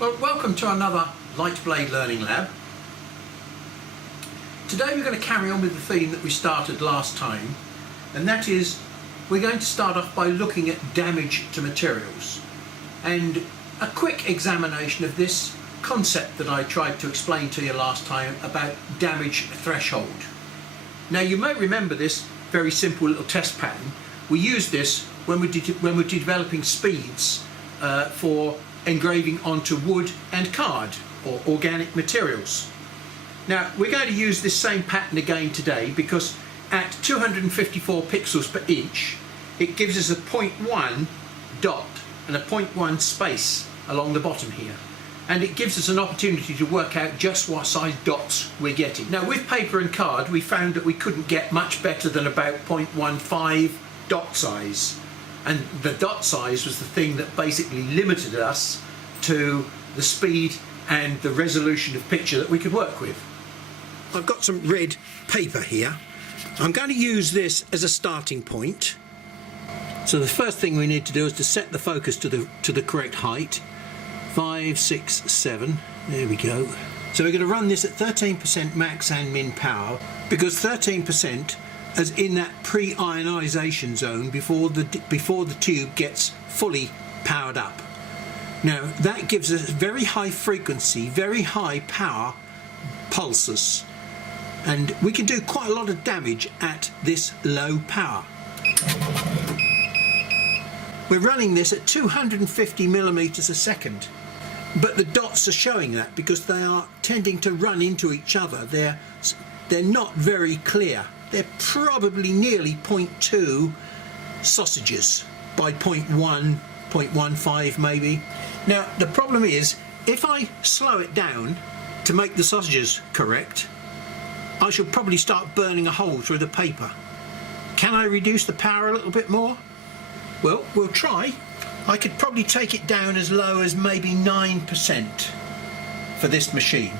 Well, welcome to another Light Blade Learning Lab. Today we're going to carry on with the theme that we started last time, and that is we're going to start off by looking at damage to materials and a quick examination of this concept that I tried to explain to you last time about damage threshold. Now you may remember this very simple little test pattern. We used this when we're developing speeds for engraving onto wood and card or organic materials. Now we're going to use this same pattern again today because at 254 pixels per inch it gives us a 0.1 dot and a 0.1 space along the bottom here, and it gives us an opportunity to work out just what size dots we're getting. Now with paper and card we found that we couldn't get much better than about 0.15 dot size. And the dot size was the thing that basically limited us to the speed and the resolution of picture that we could work with. I've got some red paper here. I'm going to use this as a starting point. So the first thing we need to do is to set the focus to the correct height. 5, 6, 7. There we go. So we're going to run this at 13% max and min power, because 13% as in that pre-ionization zone before the tube gets fully powered up. Now that gives us very high frequency, very high power pulses, and we can do quite a lot of damage at this low power. We're running this at 250 millimeters a second, but the dots are showing that because they are tending to run into each other. They're not very clear. They're probably nearly 0.2 sausages by 0.1, 0.15 maybe. Now the problem is, if I slow it down to make the sausages correct, I shall probably start burning a hole through the paper. Can I reduce the power a little bit more? Well, we'll try. I could probably take it down as low as maybe 9% for this machine.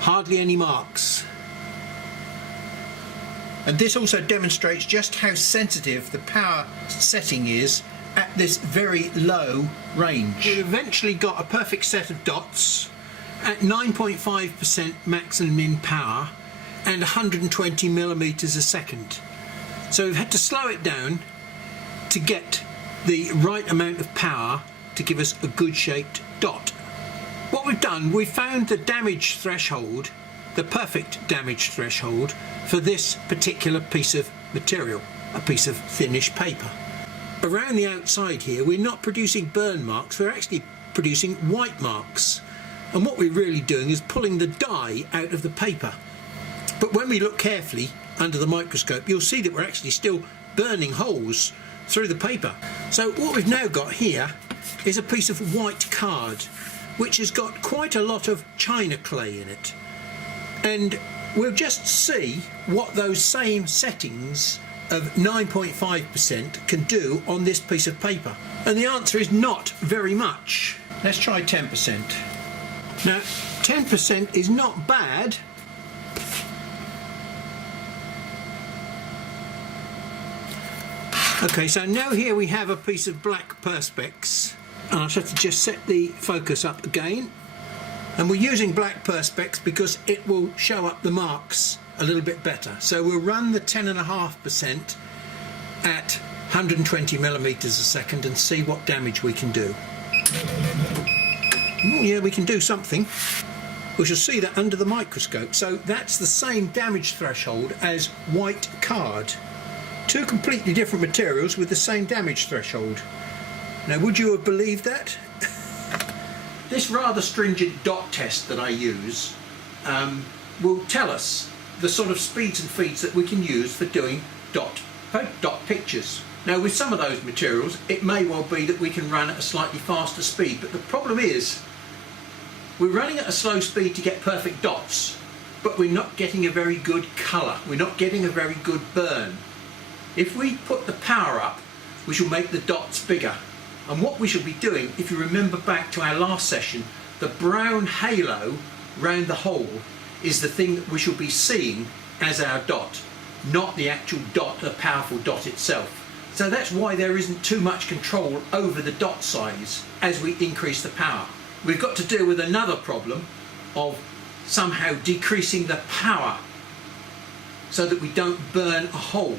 Hardly any marks. And this also demonstrates just how sensitive the power setting is at this very low range. We've eventually got a perfect set of dots at 9.5% max and min power and 120 millimeters a second. So we've had to slow it down to get the right amount of power to give us a good shaped dot. What we've done, we've found the damage threshold, the perfect damage threshold for this particular piece of material, a piece of thinnish paper. Around the outside here we're not producing burn marks, we're actually producing white marks, and what we're really doing is pulling the dye out of the paper. But when we look carefully under the microscope you'll see that we're actually still burning holes through the paper. So what we've now got here is a piece of white card which has got quite a lot of china clay in it, and we'll just see what those same settings of 9.5% can do on this piece of paper, and the answer is not very much. Let's try 10%. Now 10% is not bad. Okay, so now here we have a piece of black perspex, and I'll have to just set the focus up again, and we're using black perspex because it will show up the marks a little bit better. So we'll run the 10.5% at 120 millimeters a second and see what damage we can do. Oh yeah, we can do something. We shall see that under the microscope. So that's the same damage threshold as white card. Two completely different materials with the same damage threshold. Now would you have believed that? This rather stringent dot test that I use will tell us the sort of speeds and feeds that we can use for doing dot pictures. Now with some of those materials it may well be that we can run at a slightly faster speed, but the problem is we're running at a slow speed to get perfect dots, but we're not getting a very good colour, we're not getting a very good burn. If we put the power up we shall make the dots bigger, and what we shall be doing, if you remember back to our last session, the brown halo round the hole is the thing that we shall be seeing as our dot, not the actual dot, the powerful dot itself. So that's why there isn't too much control over the dot size as we increase the power. We've got to deal with another problem of somehow decreasing the power so that we don't burn a hole,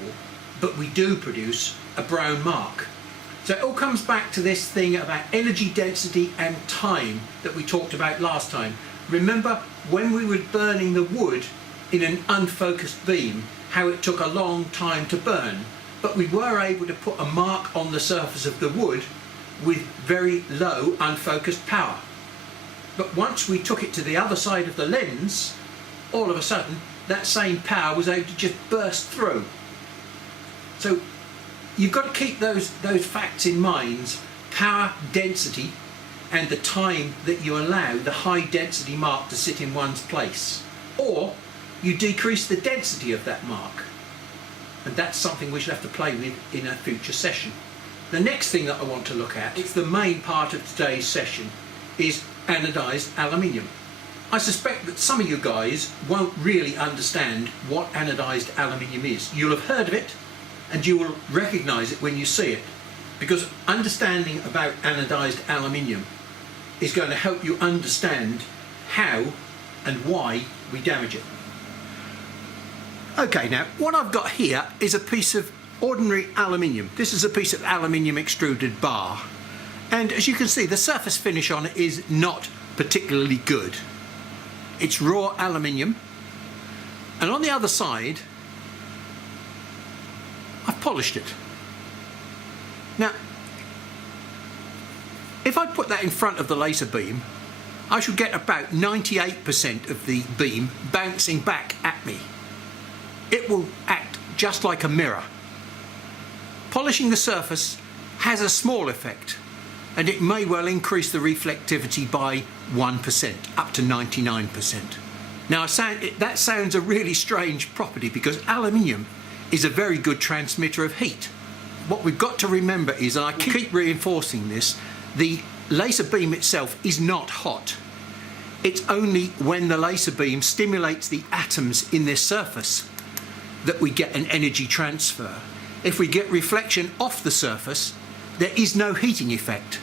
but we do produce a brown mark. So it all comes back to this thing about energy density and time that we talked about last time. Remember when we were burning the wood in an unfocused beam, how it took a long time to burn, but we were able to put a mark on the surface of the wood with very low unfocused power. But once we took it to the other side of the lens, all of a sudden that same power was able to just burst through. So you've got to keep those facts in mind: power, density, and the time that you allow the high density mark to sit in one's place. Or you decrease the density of that mark. And that's something we shall have to play with in a future session. The next thing that I want to look at, it's the main part of today's session, is anodized aluminium. I suspect that some of you guys won't really understand what anodized aluminium is. You'll have heard of it and you will recognize it when you see it, because understanding about anodized aluminium is going to help you understand how and why we damage it. Okay, now what I've got here is a piece of ordinary aluminium. This is a piece of aluminium extruded bar, and as you can see the surface finish on it is not particularly good. It's raw aluminium, and on the other side I've polished it. Now if I put that in front of the laser beam, I should get about 98% of the beam bouncing back at me. It will act just like a mirror. Polishing the surface has a small effect, and it may well increase the reflectivity by 1%, up to 99%. Now that sounds a really strange property, because aluminium is a very good transmitter of heat. What we've got to remember is, and I keep reinforcing this, the laser beam itself is not hot. It's only when the laser beam stimulates the atoms in this surface that we get an energy transfer. If we get reflection off the surface, there is no heating effect.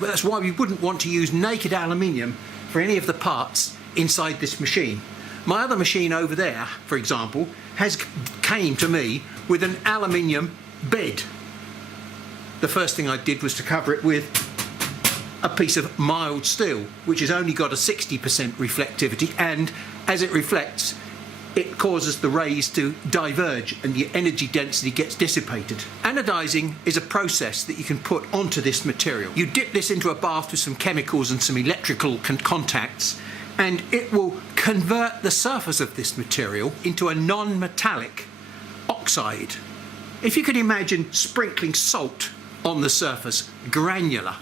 But that's why we wouldn't want to use naked aluminium for any of the parts inside this machine. My other machine over there, for example, came to me with an aluminium bed. The first thing I did was to cover it with a piece of mild steel, which has only got a 60% reflectivity, and as it reflects, it causes the rays to diverge and the energy density gets dissipated. Anodizing is a process that you can put onto this material. You dip this into a bath with some chemicals and some electrical contacts, and it will convert the surface of this material into a non-metallic oxide. If you could imagine sprinkling salt on the surface, granular,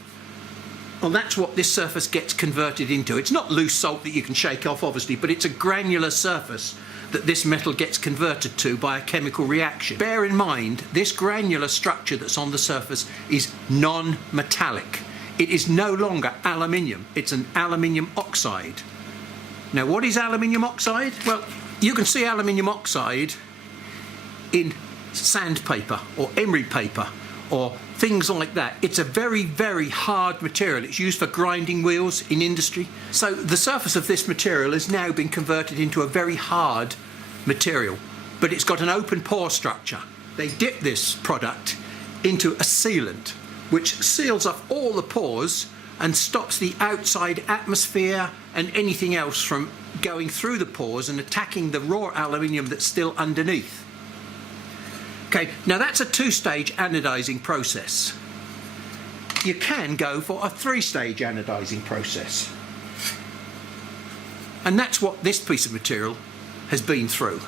well, that's what this surface gets converted into. It's not loose salt that you can shake off, obviously, but it's a granular surface that this metal gets converted to by a chemical reaction. Bear in mind, this granular structure that's on the surface is non-metallic. It is no longer aluminium, it's an aluminium oxide. Now, what is aluminium oxide? Well, you can see aluminium oxide in sandpaper or emery paper or things like that. It's a very, very hard material. It's used for grinding wheels in industry. So the surface of this material has now been converted into a very hard material, but it's got an open pore structure. They dip this product into a sealant, which seals off all the pores and stops the outside atmosphere and anything else from going through the pores and attacking the raw aluminium that's still underneath. Okay, now that's a two-stage anodizing process. You can go for a three-stage anodizing process. And that's what this piece of material has been through.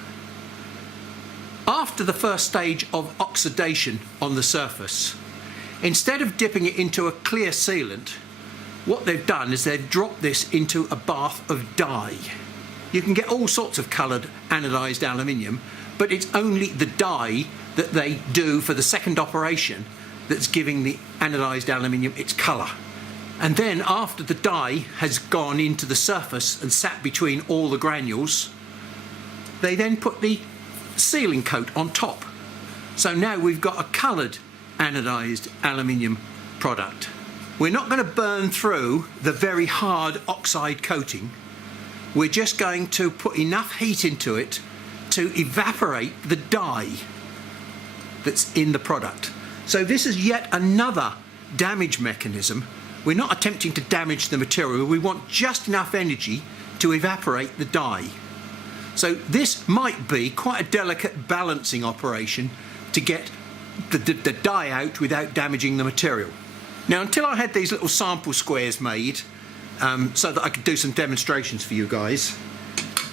After the first stage of oxidation on the surface, instead of dipping it into a clear sealant, what they've done is they've dropped this into a bath of dye. You can get all sorts of coloured anodized aluminium, but it's only the dye that they do for the second operation that's giving the anodized aluminium its colour. And then after the dye has gone into the surface and sat between all the granules, they then put the sealing coat on top. So now we've got a coloured anodized aluminium product. We're not going to burn through the very hard oxide coating. We're just going to put enough heat into it to evaporate the dye that's in the product. So this is yet another damage mechanism. We're not attempting to damage the material. We want just enough energy to evaporate the dye. So this might be quite a delicate balancing operation to get the dye out without damaging the material. Now, until I had these little sample squares made so that I could do some demonstrations for you guys,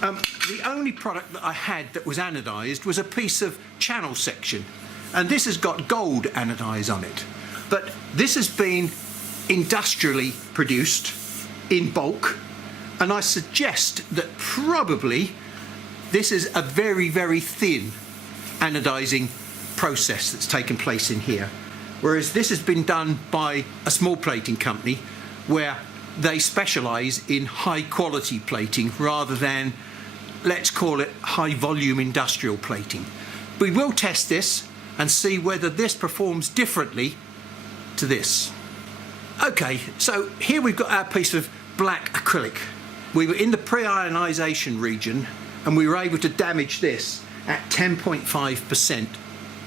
the only product that I had that was anodized was a piece of channel section, and this has got gold anodize on it. But this has been industrially produced in bulk, and I suggest that probably this is a very, very thin anodizing process that's taken place in here, whereas this has been done by a small plating company where they specialise in high quality plating rather than, let's call it, high volume industrial plating. We will test this and see whether this performs differently to this. Okay, so here we've got our piece of black acrylic. We were in the pre-ionisation region and we were able to damage this at 10.5%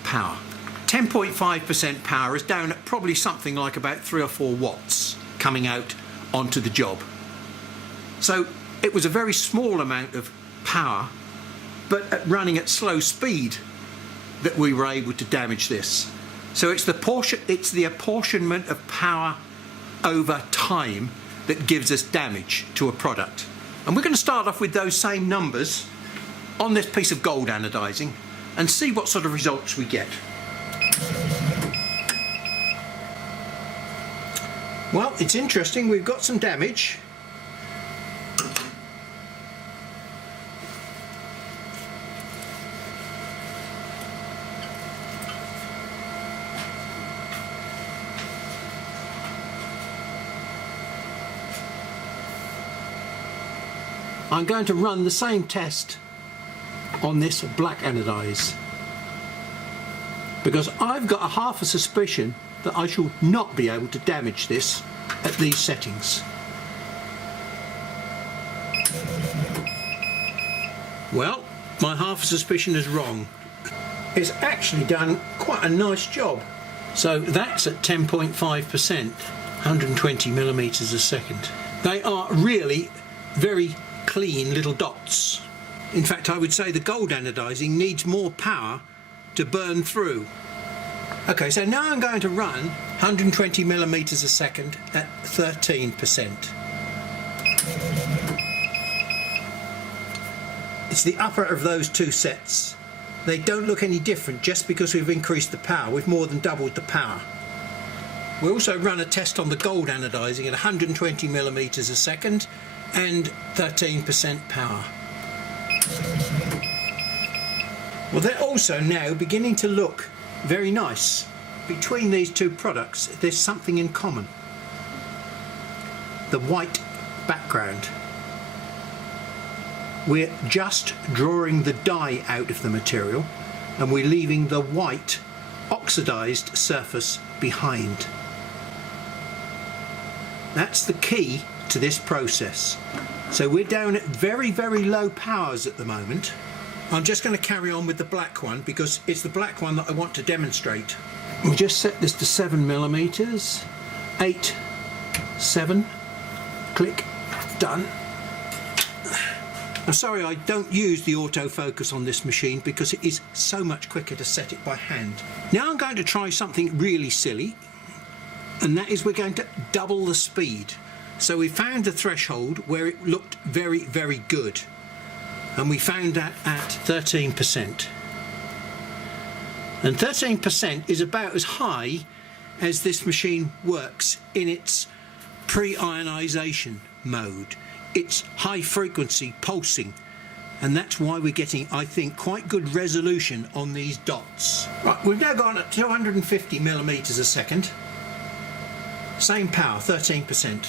power. 10.5% power is down at probably something like about 3 or 4 watts coming out onto the job. So it was a very small amount of power, but running at slow speed that we were able to damage this. So it's the apportionment of power over time that gives us damage to a product. And we're going to start off with those same numbers on this piece of gold anodizing and see what sort of results we get. Well, it's interesting, we've got some damage. I'm going to run the same test on this black anodize, because I've got a half a suspicion that I shall not be able to damage this at these settings. Well, my half a suspicion is wrong. It's actually done quite a nice job. So that's at 10.5%, 120 millimeters a second. They are really very clean little dots. In fact, I would say the gold anodizing needs more power to burn through. Okay, so now I'm going to run 120 millimeters a second at 13%. It's the upper of those two sets. They don't look any different just because we've increased the power. We've more than doubled the power. We also run a test on the gold anodizing at 120 millimeters a second and 13% power. Well, they're also now beginning to look very nice. Between these two products, there's something in common. The white background. We're just drawing the dye out of the material and we're leaving the white oxidized surface behind. That's the key to this process. So we're down at very, very low powers at the moment. I'm just going to carry on with the black one because it's the black one that I want to demonstrate. We'll just set this to 7 millimeters, 8, 7, click, done. I'm sorry I don't use the autofocus on this machine because it is so much quicker to set it by hand. Now I'm going to try something really silly, and that is we're going to double the speed. So we found the threshold where it looked very, very good, and we found that at 13%. And 13% is about as high as this machine works in its pre-ionization mode. It's high frequency pulsing, and that's why we're getting, I think, quite good resolution on these dots. Right, we've now gone at 250 millimeters a second. Same power, 13%.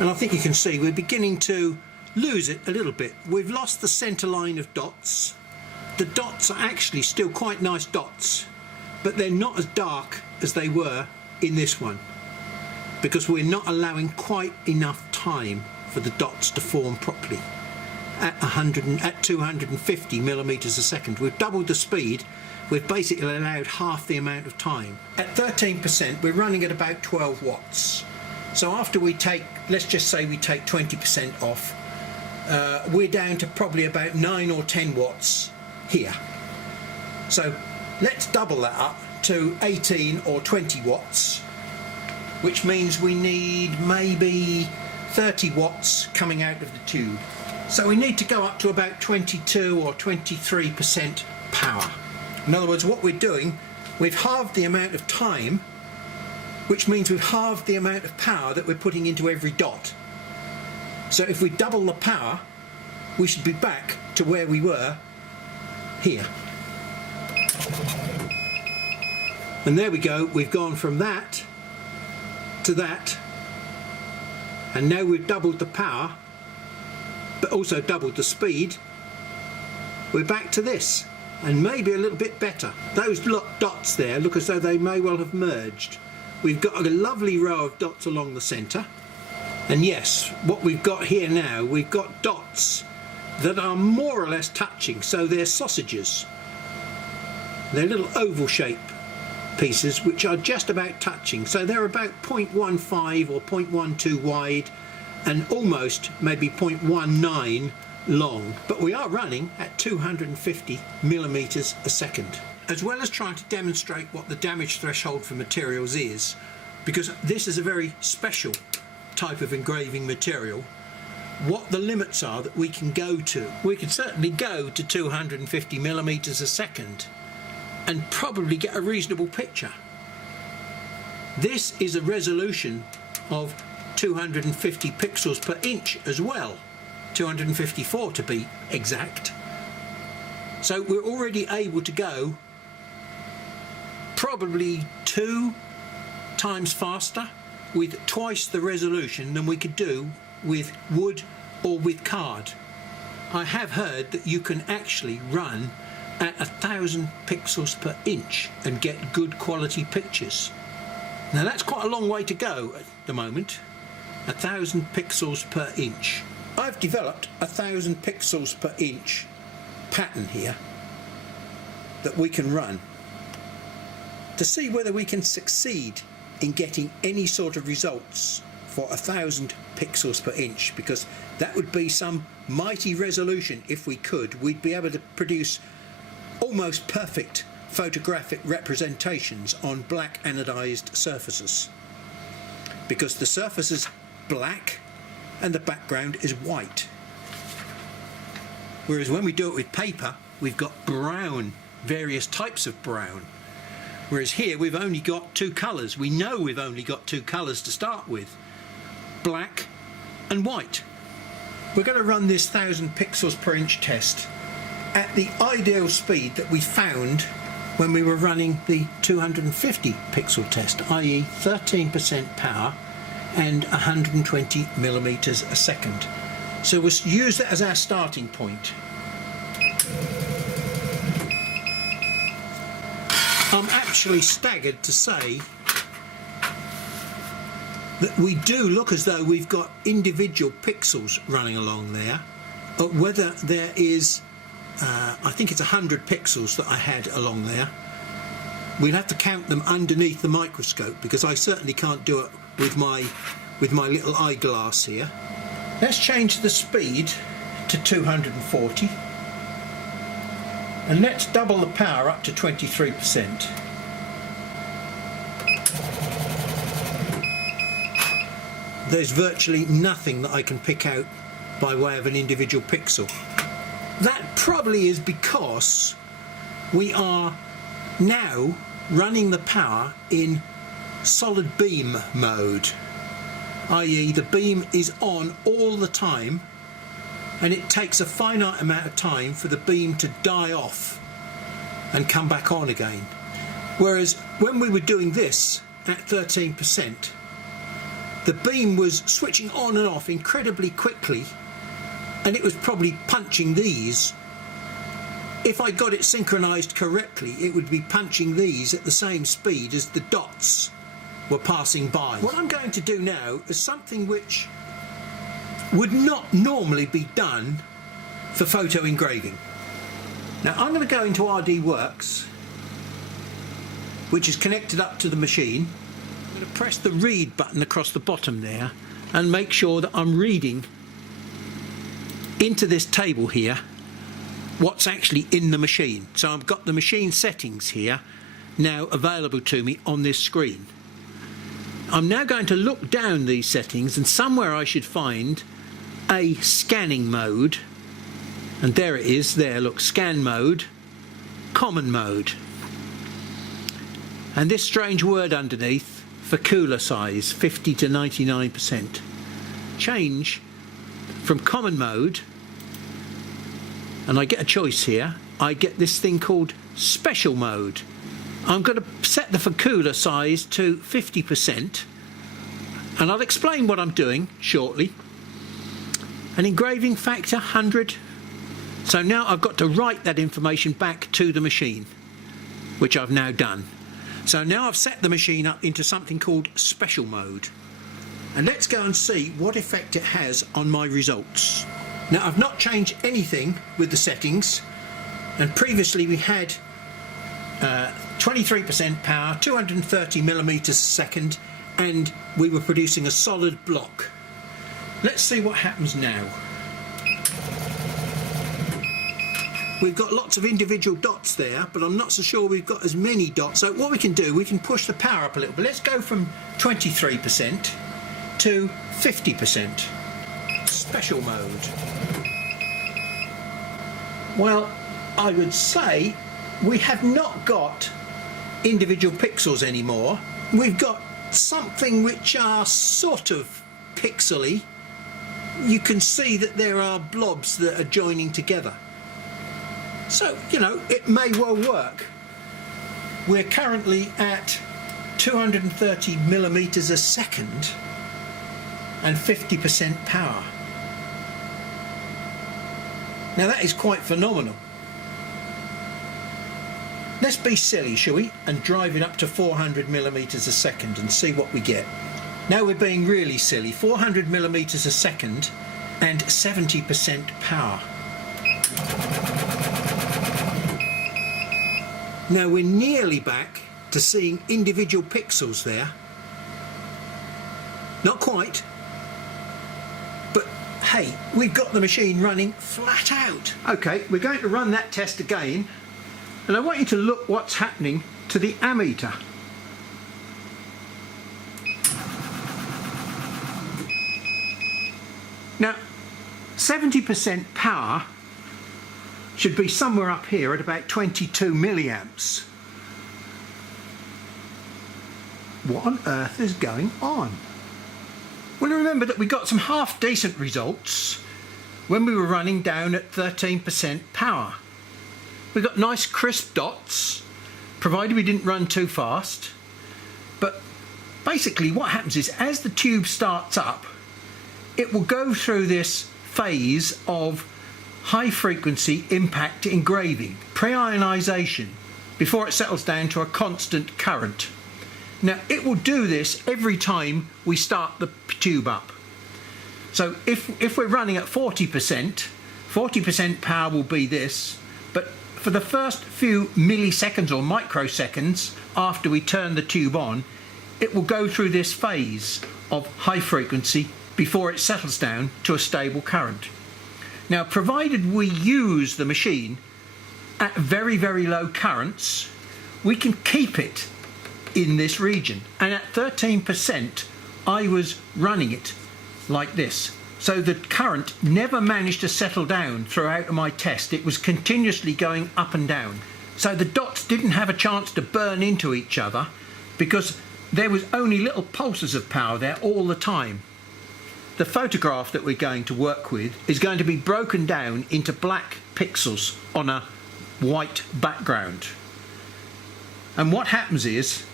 And I think you can see we're beginning to lose it a little bit. We've lost the centre line of dots. The dots are actually still quite nice dots, but they're not as dark as they were in this one, because we're not allowing quite enough time for the dots to form properly. At 250 millimeters a second, we've doubled the speed. We've basically allowed half the amount of time. At 13%, we're running at about 12 watts. So after we take, let's just say we take 20% off, we're down to probably about 9 or 10 watts here. So let's double that up to 18 or 20 watts, which means we need maybe 30 watts coming out of the tube. So we need to go up to about 22 or 23% power. In other words, what we're doing, we've halved the amount of time, which means we've halved the amount of power that we're putting into every dot. So if we double the power, we should be back to where we were here. And there we go, we've gone from that to that, and now we've doubled the power, but also doubled the speed. We're back to this, and maybe a little bit better. Those dots there look as though they may well have merged. We've got a lovely row of dots along the centre, and yes, what we've got here now, we've got dots that are more or less touching, so they're sausages. They're little oval shape pieces which are just about touching, so they're about 0.15 or 0.12 wide and almost maybe 0.19 long, but we are running at 250 millimeters a second. As well as trying to demonstrate what the damage threshold for materials is, because this is a very special type of engraving material, what the limits are that we can go to. We can certainly go to 250 millimeters a second and probably get a reasonable picture. This is a resolution of 250 pixels per inch as well, 254 to be exact. So we're already able to go probably 2 times faster with twice the resolution than we could do with wood or with card. I have heard that you can actually run at 1000 pixels per inch and get good quality pictures. Now that's quite a long way to go at the moment, 1000 pixels per inch. I've developed 1000 pixels per inch pattern here that we can run to see whether we can succeed in getting any sort of results for 1000 pixels per inch, because that would be some mighty resolution. If we could, we'd be able to produce almost perfect photographic representations on black anodized surfaces, because the surface is black and the background is white. Whereas when we do it with paper, we've got brown, various types of brown. Whereas here we've only got 2 colours. We know we've only got 2 colours to start with, black and white. We're going to run this 1000 pixels per inch test at the ideal speed that we found when we were running the 250 pixel test, i.e. 13% power and 120 millimeters a second. So we'll use that as our starting point. I'm actually staggered to say that we do look as though we've got individual pixels running along there, but whether there is I think it's 100 pixels that I had along there. We'll have to count them underneath the microscope, because I certainly can't do it with my little eyeglass here. Let's change the speed to 240 and let's double the power up to 23%. There's virtually nothing that I can pick out by way of an individual pixel. That probably is because we are now running the power in solid beam mode, i.e. the beam is on all the time and it takes a finite amount of time for the beam to die off and come back on again. Whereas when we were doing this at 13%, the beam was switching on and off incredibly quickly, and it was probably punching these. If I got it synchronized correctly, it would be punching these at the same speed as the dots were passing by. What I'm going to do now is something which would not normally be done for photo engraving. Now I'm going to go into RDWorks, which is connected up to the machine. I'm going to press the read button across the bottom there and make sure that I'm reading into this table here what's actually in the machine. So I've got the machine settings here now available to me on this screen. I'm now going to look down these settings, and somewhere I should find a scanning mode, and there it is there, look, scan mode, common mode, and this strange word underneath for cooler size, 50 to 99%. Change from common mode, and I get a choice here. I get this thing called special mode. I'm going to set the Facula size to 50%, and I'll explain what I'm doing shortly. An engraving factor 100. So now I've got to write that information back to the machine, which I've now done. So now I've set the machine up into something called special mode, and let's go and see what effect it has on my results. Now I've not changed anything with the settings, and previously we had 23% power, 230 millimeters a second, and we were producing a solid block. Let's see what happens now. We've got lots of individual dots there, but I'm not so sure we've got as many dots. So what we can do, we can push the power up a little bit. Let's go from 23% to 50%. Special mode. Well, I would say we have not got individual pixels anymore. We've got something which are sort of pixely. You can see that there are blobs that are joining together. So, you know, it may well work. We're currently at 230 millimeters a second and 50% power. Now that is quite phenomenal. Let's be silly, shall we, and drive it up to 400 millimeters a second and see what we get. Now we're being really silly. 400 millimeters a second and 70% power. Now we're nearly back to seeing individual pixels there. Not quite, but hey, we've got the machine running flat out. Okay, we're going to run that test again, and I want you to look what's happening to the ammeter. Now, 70% power should be somewhere up here at about 22 milliamps. What on earth is going on? Well, remember that we got some half decent results when we were running down at 13% power. We got nice crisp dots, provided we didn't run too fast. But basically what happens is, as the tube starts up, it will go through this phase of high frequency impact engraving, pre-ionization, before it settles down to a constant current. Now it will do this every time we start the tube up. So if we're running at 40% power will be this, but for the first few milliseconds or microseconds after we turn the tube on, it will go through this phase of high frequency before it settles down to a stable current. Now, provided we use the machine at very, very low currents, we can keep it in this region. And at 13%, I was running it like this. So the current never managed to settle down throughout my test. It was continuously going up and down. So the dots didn't have a chance to burn into each other because there was only little pulses of power there all the time. The photograph that we're going to work with is going to be broken down into black pixels on a white background. And what happens is,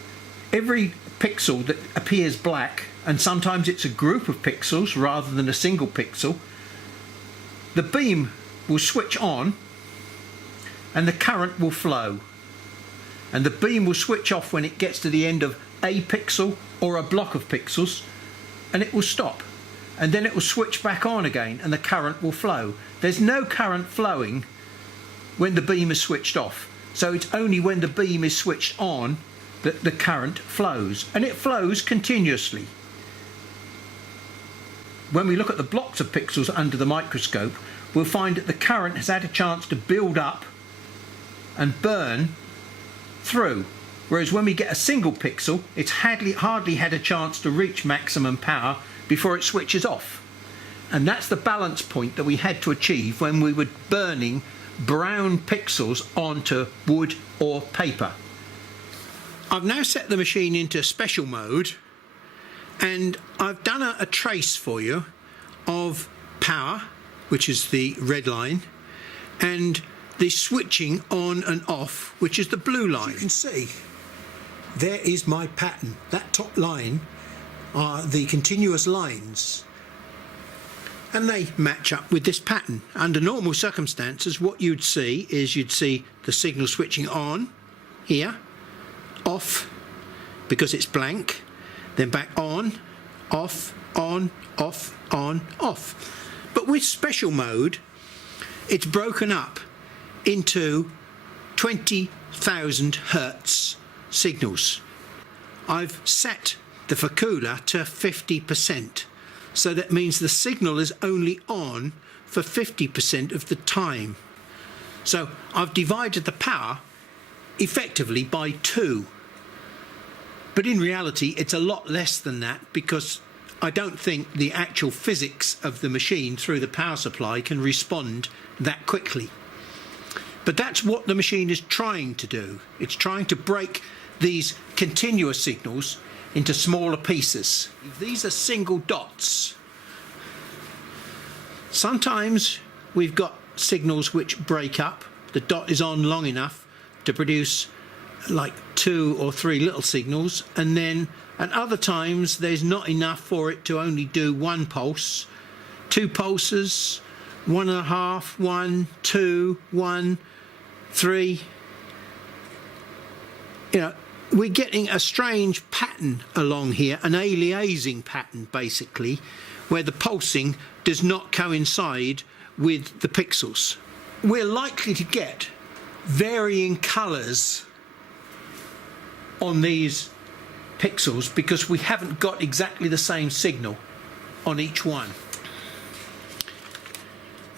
every pixel that appears black and sometimes it's a group of pixels rather than a single pixel, the beam will switch on and the current will flow, and the beam will switch off when it gets to the end of a pixel or a block of pixels, and it will stop, and then it will switch back on again and the current will flow. There's no current flowing when the beam is switched off, so it's only when the beam is switched on that the current flows, and it flows continuously. When we look at the blocks of pixels under the microscope, we'll find that the current has had a chance to build up and burn through, whereas when we get a single pixel, it's hardly had a chance to reach maximum power before it switches off. And that's the balance point that we had to achieve when we were burning brown pixels onto wood or paper. I've now set the machine into special mode, and I've done a trace for you of power, which is the red line, and the switching on and off, which is the blue line. As you can see, there is my pattern. That top line are the continuous lines, and they match up with this pattern. Under normal circumstances, what you'd see is you'd see the signal switching on here, off because it's blank, then back on, off, on, off, on, off. But with special mode, it's broken up into 20,000 Hertz signals. I've set the Fakula to 50%, so that means the signal is only on for 50% of the time. So I've divided the power effectively by 2. But in reality, it's a lot less than that, because I don't think the actual physics of the machine through the power supply can respond that quickly. But that's what the machine is trying to do. It's trying to break these continuous signals into smaller pieces. These are single dots. Sometimes we've got signals which break up. The dot is on long enough to produce like 2 or 3 little signals, and then at other times there's not enough for it to only do 1 pulse, 2 pulses, 1.5, 1, 2, 1, 3. You know, we're getting a strange pattern along here, an aliasing pattern basically, where the pulsing does not coincide with the pixels. We're likely to get varying colours on these pixels because we haven't got exactly the same signal on each one.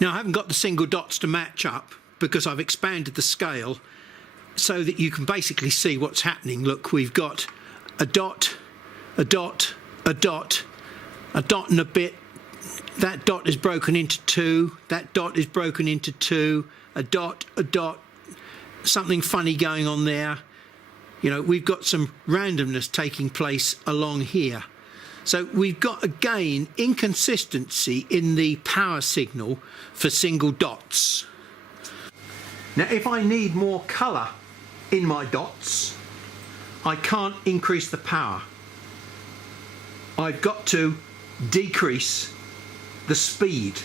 Now, I haven't got the single dots to match up because I've expanded the scale so that you can basically see what's happening. Look, we've got a dot, a dot, a dot, a dot and a bit. That dot is broken into 2, that dot is broken into 2, a dot, something funny going on there. You know, we've got some randomness taking place along here. So we've got, again, inconsistency in the power signal for single dots. Now, if I need more colour in my dots, I can't increase the power. I've got to decrease the speed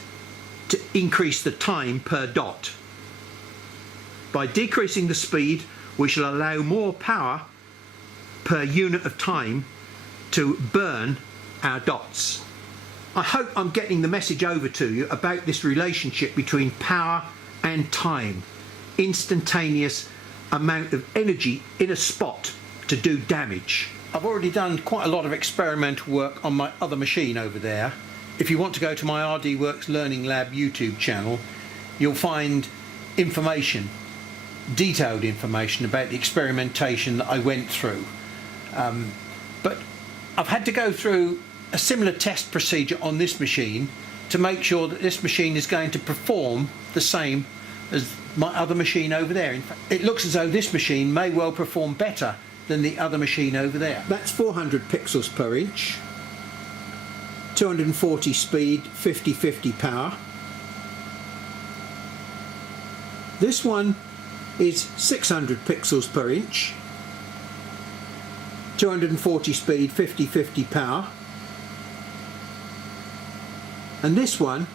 to increase the time per dot. By decreasing the speed, we shall allow more power per unit of time to burn our dots. I hope I'm getting the message over to you about this relationship between power and time. Instantaneous amount of energy in a spot to do damage. I've already done quite a lot of experimental work on my other machine over there. If you want to go to my RDWorks Learning Lab YouTube channel, you'll find information, detailed information about the experimentation that I went through. But I've had to go through a similar test procedure on this machine to make sure that this machine is going to perform the same as my other machine over there. In fact, it looks as though this machine may well perform better than the other machine over there. That's 400 pixels per inch, 240 speed, 50/50 power. This one is 600 pixels per inch, 240 speed, 50/50 power. and this one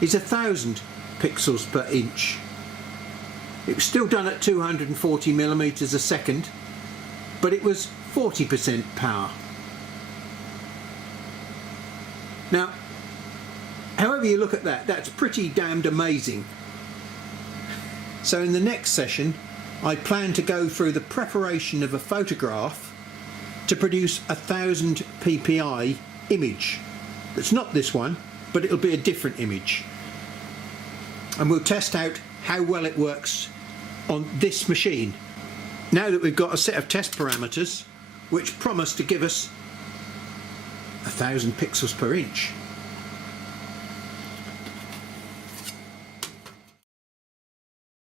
is 1000 pixels per inch. It was still done at 240 millimeters a second, but it was 40% power. Now, however you look at that, that's pretty damned amazing. So in the next session, I plan to go through the preparation of a photograph to produce 1000 ppi image. That's not this one, but it'll be a different image. And we'll test out how well it works on this machine. Now that we've got a set of test parameters which promise to give us 1000 pixels per inch,